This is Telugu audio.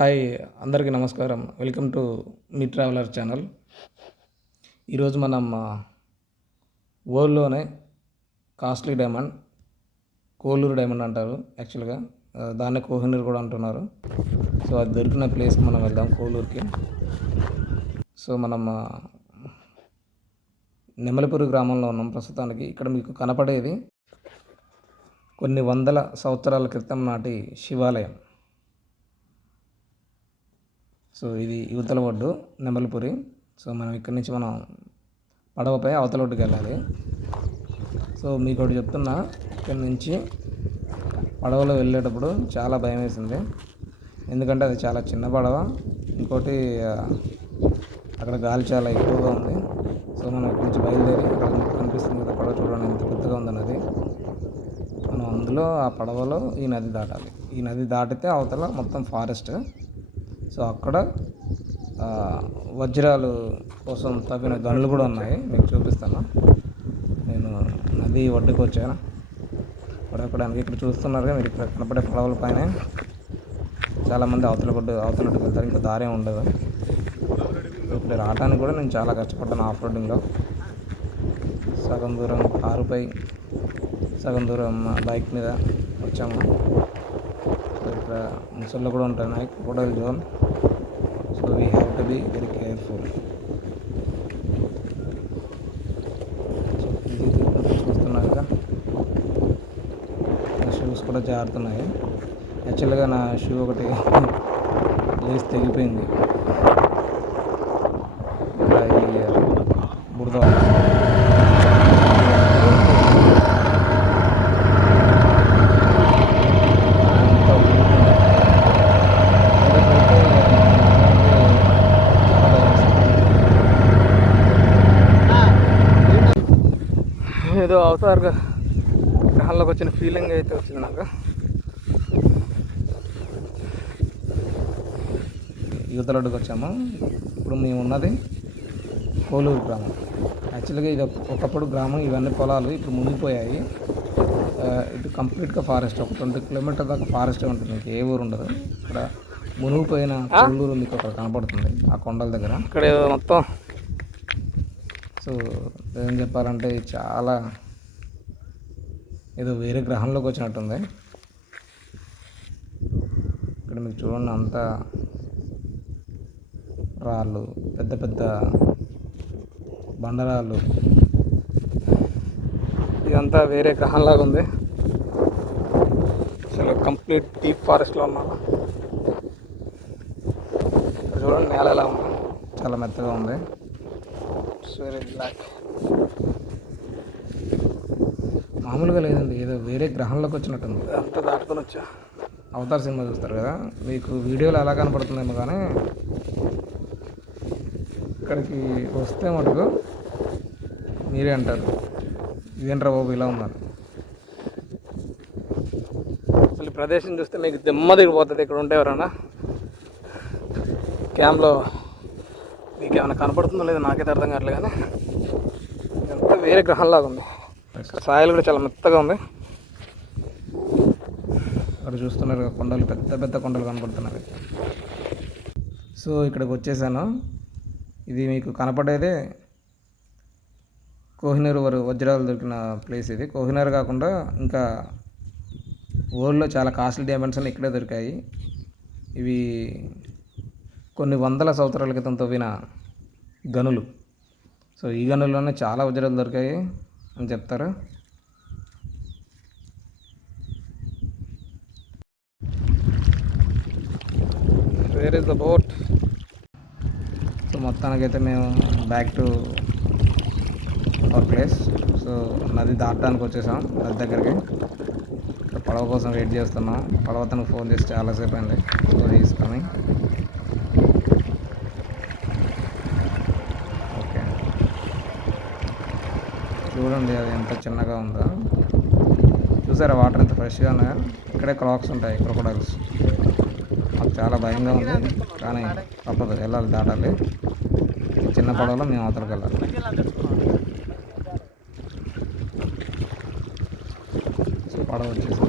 హాయ్, అందరికీ నమస్కారం. Welcome to me traveller channel. ఈరోజు మనం వరల్డ్లోనే కాస్ట్లీ డైమండ్, కోలూరు డైమండ్ అంటారు యాక్చువల్గా. దాన్ని కోహినూర్ కూడా అంటున్నారు. సో అది దొరికిన ప్లేస్కి మనం వెళ్దాం, కోలూరుకి. సో మనం నెమలిపూరి గ్రామంలో ఉన్నాం ప్రస్తుతానికి. ఇక్కడ మీకు కనపడేది కొన్ని వందల సంవత్సరాల క్రితం నాటి శివాలయం. సో ఇది యువతల ఒడ్డు నెమలిపురి. సో మనం ఇక్కడి నుంచి మనం పడవపై అవతల ఒడ్డుకి వెళ్ళాలి. సో మీకు ఒకటి చెప్తున్నా, ఇక్కడి నుంచి పడవలో వెళ్ళేటప్పుడు చాలా భయం వేసింది. ఎందుకంటే అది చాలా చిన్న పడవ, ఇంకోటి అక్కడ గాలి చాలా ఎక్కువగా ఉంది. సో మనం ఇక్కడి నుంచి బయలుదేరి అక్కడ మీకు కనిపిస్తుంది కదా పడవ, చూడండి ఎంత పెద్దగా ఉందన్నది. మనం అందులో ఆ పడవలో ఈ నది దాటాలి. ఈ నది దాటితే అవతల మొత్తం ఫారెస్ట్. సో అక్కడ వజ్రాలు కోసం తవ్విన గనులు కూడా ఉన్నాయి, మీకు చూపిస్తాను. నేను నది ఒడ్డుకు వచ్చాను పడవడానికి. ఇక్కడ చూస్తున్నారుగా మీరు, ఇక్కడ కనపడే పడవల పైన చాలామంది అవతలొడ్డుకు వెళ్తారు. ఇంకా దారి ఉండదు. ఇక్కడ రావడానికి కూడా నేను చాలా కష్టపడ్డాను ఆఫ్ రోడింగ్లో. సగం దూరం కారుపై, సగం దూరం బైక్ మీద వచ్చాము. ఇక్కడ ముసళ్ళు కూడా ఉంటున్నాయి, crocodile zone. So we have to be very careful. So చూస్తున్నారు కదా, నా షూస్ కూడా జారుతున్నాయి. యాక్చువల్గా నా షూ ఒకటి లేసి తెగిపోయింది. ఇక్కడ ఈ బురద ఏదో అవతారుగా గ్రహంలోకి వచ్చిన ఫీలింగ్ అయితే వచ్చింది నాకు. యువతలొడ్డుకు వచ్చాము. ఇప్పుడు మేము ఉన్నది కోలూరు గ్రామం. యాక్చువల్గా ఇది ఒకప్పుడు గ్రామం, ఇవన్నీ పొలాలు ఇప్పుడు మునిగిపోయాయి. ఇది కంప్లీట్గా ఫారెస్ట్. ఒక 20 కిలోమీటర్ దాకా ఫారెస్ట్ ఉంటుంది, మీకు ఏ ఊరు ఉండదు. ఇక్కడ మునిగిపోయిన కోలూరు మీకు అక్కడ కనపడుతుంది ఆ కొండల దగ్గర. ఇక్కడ మొత్తం సో ఏం చెప్పాలంటే చాలా ఏదో వేరే గ్రహంలోకి వచ్చినట్టుంది. ఇక్కడ మీకు చూడండి, అంతా రాళ్ళు, పెద్ద పెద్ద బండరాళ్ళు. ఇదంతా వేరే గ్రహంలాగా ఉంది. అసలు కంప్లీట్ డీప్ ఫారెస్ట్లో ఉన్నాను. చూడండి నేల ఎలా ఉంది, చాలా మెత్తగా ఉంది. Very black. మామూలుగా లేదండి, ఏదో వేరే గ్రహంలోకి వచ్చినట్టుంది. అంతా దాటుకొని వచ్చా. అవతార్ సినిమా చూస్తారు కదా, మీకు వీడియోలో ఎలా కనపడుతుందేమో, కానీ ఇక్కడికి వస్తే మటుకు మీరే అంటారు ఇదేంట్రా బాబు ఇలా ఉందని. అసలు ఈ ప్రదేశం చూస్తే మీకు దిమ్మ దిగిపోతుంది. ఇక్కడ ఉంటే ఎవరన్నా క్యామ్లో మీకు ఏమైనా కనపడుతుందో లేదో నాకైతే అర్థం కావట్లేదు, కానీ ఇదంతా వేరే గ్రహంలాగా ఉంది. ఇక్కడ సాయిల్ కూడా చాలా మెత్తగా ఉంది. అక్కడ చూస్తున్నారు కొండలు, పెద్ద పెద్ద కొండలు కనపడుతున్నవి. సో ఇక్కడికి వచ్చేసాను. ఇది మీకు కనపడేదే కోహినూరు వజ్రాలు దొరికిన ప్లేస్ ఇది. కోహినూరు కాకుండా ఇంకా వరల్డ్లో చాలా కాస్ట్లీ డైమండ్స్ అన్నీ ఇక్కడే దొరికాయి. ఇవి కొన్ని వందల సంవత్సరాల క్రితం తవ్విన గనులు. సో ఈ గనుల్లోనే చాలా వజ్రాలు దొరికాయి అని చెప్తారు. Where is the boat. So మొత్తానికైతే మేము back to our place. So నది దాటడానికి వచ్చేసాం, నది దగ్గరికి. పడవ కోసం వెయిట్ చేస్తున్నాం. పడవ తనకు ఫోన్ చేసి చాలాసేపు అయింది. So is coming. ఓకే, చూడండి అది ఎంత చిన్నగా ఉందో. చూసారా వాటర్ ఎంత ఫ్రెష్గా ఉన్నాయో. ఇక్కడే క్రాక్స్ ఉంటాయి, క్రొకోడైల్స్. మాకు చాలా భయంగా ఉంది, కానీ తప్పదు, వెళ్ళాలి, దాటాలి. చిన్న పడవలో మేము అవతలకి వెళ్ళాలి. సో పడవ వచ్చేసి